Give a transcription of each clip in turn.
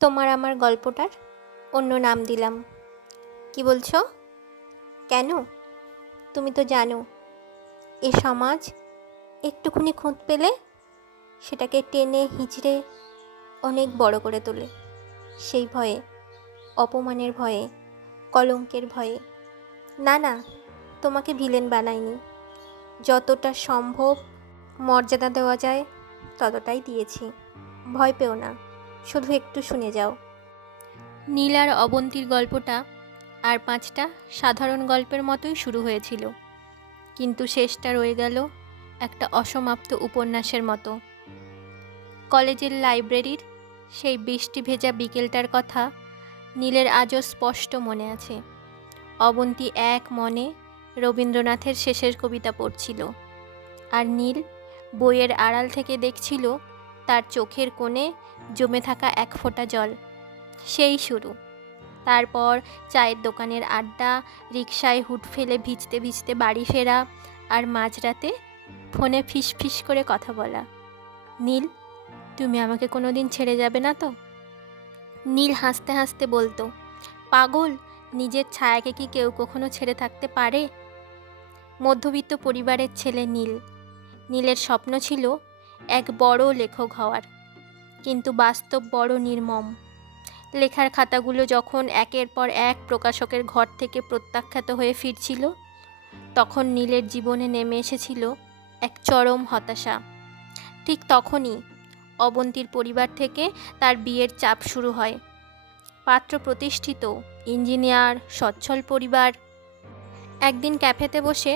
তোমার আমার গল্পটার অন্য নাম দিলাম। কি বলছো? কেন? তুমি তো জানো এ সমাজ একটুখানি খুঁত পেলে সেটাকে টেনে হিঁচড়ে অনেক বড় করে তোলে। সেই ভয়ে, অপমানের ভয়ে, কলঙ্কের ভয়ে। না না, তোমাকে ভিলেন বানাইনি। যতটা সম্ভব মর্যাদা দেওয়া যায় ততটাই দিয়েছি। ভয় পেও না, শুধু একটু শুনে যাও। নীল আর অবন্তীর গল্পটা আর 5টা সাধারণ গল্পের মতোই শুরু হয়েছিল, কিন্তু শেষটা রয়ে গেল একটা অসমাপ্ত উপন্যাসের মতো। কলেজের লাইব্রেরির সেই বৃষ্টি ভেজা বিকেলটার কথা নীলের আজও স্পষ্ট মনে আছে। অবন্তী এক মনে রবীন্দ্রনাথের শেষের কবিতা পড়ছিল, আর নীল বইয়ের আড়াল থেকে দেখছিল তার চোখের কোণে জমে থাকা এক ফোঁটা জল। সেই শুরু। তারপর চায়ের দোকানের আড্ডা, রিকশায় হুড ফেলে ভিজতে ভিজতে বাড়ি ফেরা, আর মাঝরাতে ফোনে ফিস ফিস করে কথা বলা। নীল, তুমি আমাকে কোনো দিন ছেড়ে যাবে না তো? নীল হাসতে হাসতে বলতো, পাগল, নিজের ছায়াকে কি কেউ কখনো ছেড়ে থাকতে পারে? মধ্যবিত্ত পরিবারের ছেলে নীল। নীলের স্বপ্ন ছিল এক বড় লেখক হওয়ার, কিন্তু বাস্তব বড় নির্মম। লেখার খাতাগুলো যখন একের পর এক প্রকাশকের ঘর থেকে প্রত্যাখ্যাত হয়ে ফিরছিল, তখন নীলের জীবনে নেমে এসেছিল এক চরম হতাশা। ঠিক তখনই অবন্তীর পরিবার থেকে তার বিয়ের চাপ শুরু হয়। পাত্র প্রতিষ্ঠিত, ইঞ্জিনিয়ার, সচ্ছল পরিবার। একদিন ক্যাফেতে বসে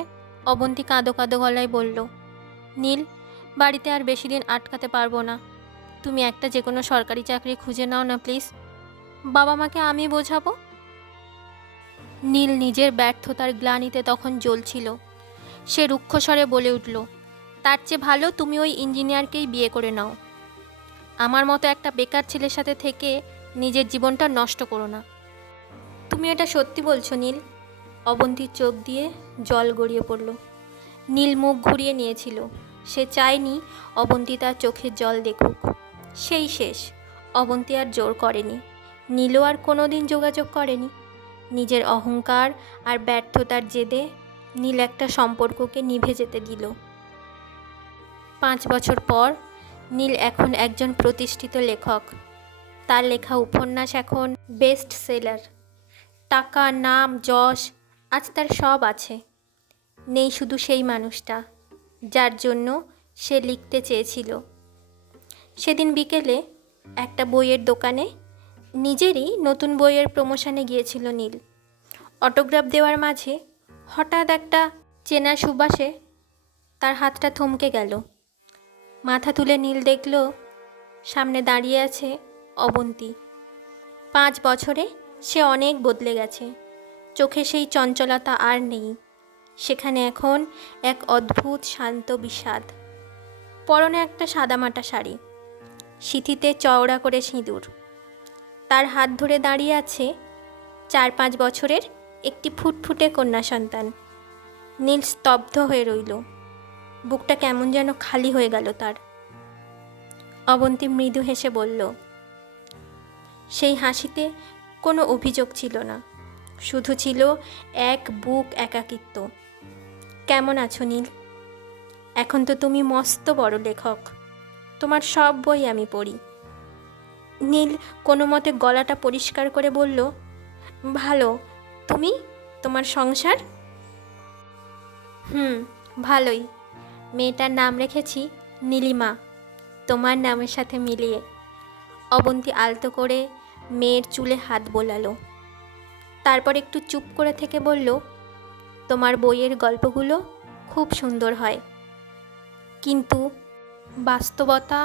অবন্তী কাঁদো কাঁদো গলায় বলল, নীল, বাড়িতে আর বেশি দিন আটকাতে পারবো না। তুমি একটা যে কোনো সরকারি চাকরি খুঁজে নাও না প্লিজ। বাবা মাকে আমি বোঝাবো। নীল নিজের ব্যর্থতার গ্লানিতে তখন জ্বলছিল। সে রুক্ষস্বরে বলে উঠল, তার চেয়ে ভালো তুমি ওই ইঞ্জিনিয়ারকেই বিয়ে করে নাও। আমার মতো একটা বেকার ছেলের সাথে থেকে নিজের জীবনটা নষ্ট করো না। তুমি এটা সত্যি বলছো নীল? অবন্তীর চোখ দিয়ে জল গড়িয়ে পড়ল। নীল মুখ ঘুরিয়ে নিয়েছিল। সে চায়নি অবন্তী তার চোখের জল দেখুক। সেই শেষ। অবন্তী আর জোর করেনি। নীলও আর কোনো দিন যোগাযোগ করেনি। নিজের অহংকার আর ব্যর্থতার জেদে নীল একটা সম্পর্ককে নিভে যেতে দিল। 5 বছর পর নীল এখন একজন প্রতিষ্ঠিত লেখক। তার লেখা উপন্যাস এখন বেস্ট সেলার। টাকা, নাম, যশ, আজ তার সব আছে। নেই শুধু সেই মানুষটা যার জন্য সে লিখতে চেয়েছিল। সেদিন বিকেলে একটা বইয়ের দোকানে নিজেরই নতুন বইয়ের প্রমোশনে গিয়েছিল নীল। অটোগ্রাফ দেওয়ার মাঝে হঠাৎ একটা চেনা সুবাসে তার হাতটা থমকে গেল। মাথা তুলে নীল দেখল সামনে দাঁড়িয়ে আছে অবন্তী। 5 বছরে সে অনেক বদলে গেছে। চোখে সেই চঞ্চলতা আর নেই। সেখানে এখন এক অদ্ভুত শান্ত বিষাদ। পরনে একটা সাদামাটা শাড়ি, সিঁথিতে চওড়া করে সিঁদুর। তার হাত ধরে দাঁড়িয়ে আছে 4-5 বছরের একটি ফুটফুটে কন্যা সন্তান। নীল স্তব্ধ হয়ে রইল। বুকটা কেমন যেন খালি হয়ে গেল তার। অবন্তী মৃদু হেসে বলল, সেই হাসিতে কোনো অভিযোগ ছিল না, শুধু ছিল এক বুক একাকিত্ব। কেমন আছো নীল? এখন তো তুমি মস্ত বড় লেখক, তোমার সব বই আমি পড়ি। নীল কোনো মতে গলাটা পরিষ্কার করে বলল, ভালো। তুমি, তোমার সংসার? ভালোই। মেয়েটার নাম রেখেছি নীলিমা, তোমার নামের সাথে মিলিয়ে। অবন্তী আলতো করে মেয়ের চুলে হাত বোলালো। তারপর একটু চুপ করে থেকে বলল, তোমার বইয়ের গল্পগুলো খুব সুন্দর হয়, কিন্তু বাস্তবতা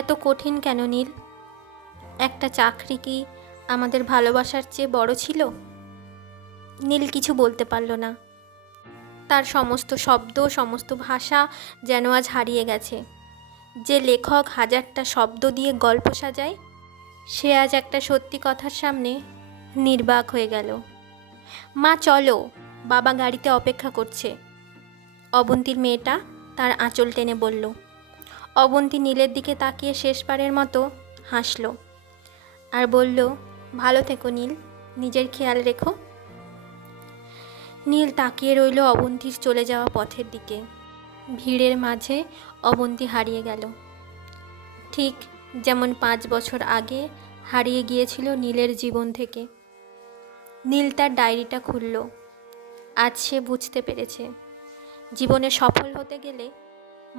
এত কঠিন কেন নীল? একটা চাকরি কি আমাদের ভালোবাসার চেয়ে বড় ছিল? নীল কিছু বলতে পারল না। তার সমস্ত শব্দ, সমস্ত ভাষা যেন আজ হারিয়ে গেছে। যে লেখক হাজারটা শব্দ দিয়ে গল্প সাজায়, সে আজ একটা সত্যি কথার সামনে নির্বাক হয়ে গেল। মা চলো, বাবা গাড়িতে অপেক্ষা করছে। অবন্তীর মেয়েটা তার আঁচল টেনে বলল। অবন্তী নীলের দিকে তাকিয়ে শেষবারের মতো হাসল। আর বলল, ভালো থেকো নীল, নিজের খেয়াল রেখো। নীল তাকিয়ে রইল অবন্তীর চলে যাওয়া পথের দিকে। ভিড়ের মাঝে অবন্তী হারিয়ে গেল, ঠিক যেমন 5 বছর আগে হারিয়ে গিয়েছিল নীলের জীবন থেকে। নীল তার ডায়েরিটা খুলল। আজ সে বুঝতে পেরেছে, জীবনে সফল হতে গেলে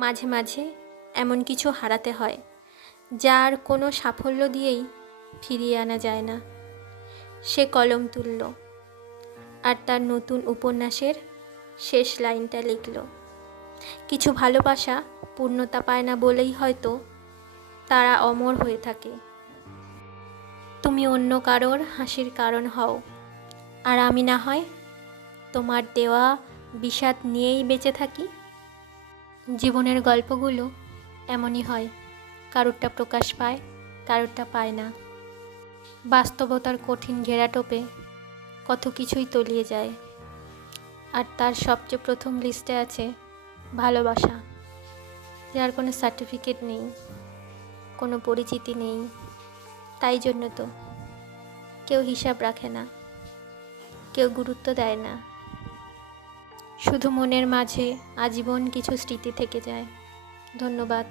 মাঝে মাঝে এমন কিছু হারাতে হয় যার কোনো সাফল্য দিয়েই ফিরিয়ে আনা যায় না। সে কলম তুলল আর তার নতুন উপন্যাসের শেষ লাইনটা লিখল। কিছু ভালোবাসা পূর্ণতা পায় না বলেই হয়তো তারা অমর হয়ে থাকে। তুমি অন্য কারোর হাসির কারণ হও, আর আমি না হয় তোমার দেওয়া বিষাদ নিয়েই বেঁচে থাকি। জীবনের গল্পগুলো এমনই হয়, কারোরটা প্রকাশ পায়, কারোরটা পায় না। বাস্তবতার কঠিন ঘেরাটোপে কত কিছুই তলিয়ে যায়, আর তার সবচেয়ে প্রথম লিস্টে আছে ভালোবাসা, যার কোনো সার্টিফিকেট নেই, কোনো পরিচিতি নেই। তাই জন্য তো কেউ হিসাব রাখে না, কেউ গুরুত্ব দেয় না, শুধু মনের মাঝে আজীবন কিছু স্মৃতি থেকে যায়। ধন্যবাদ।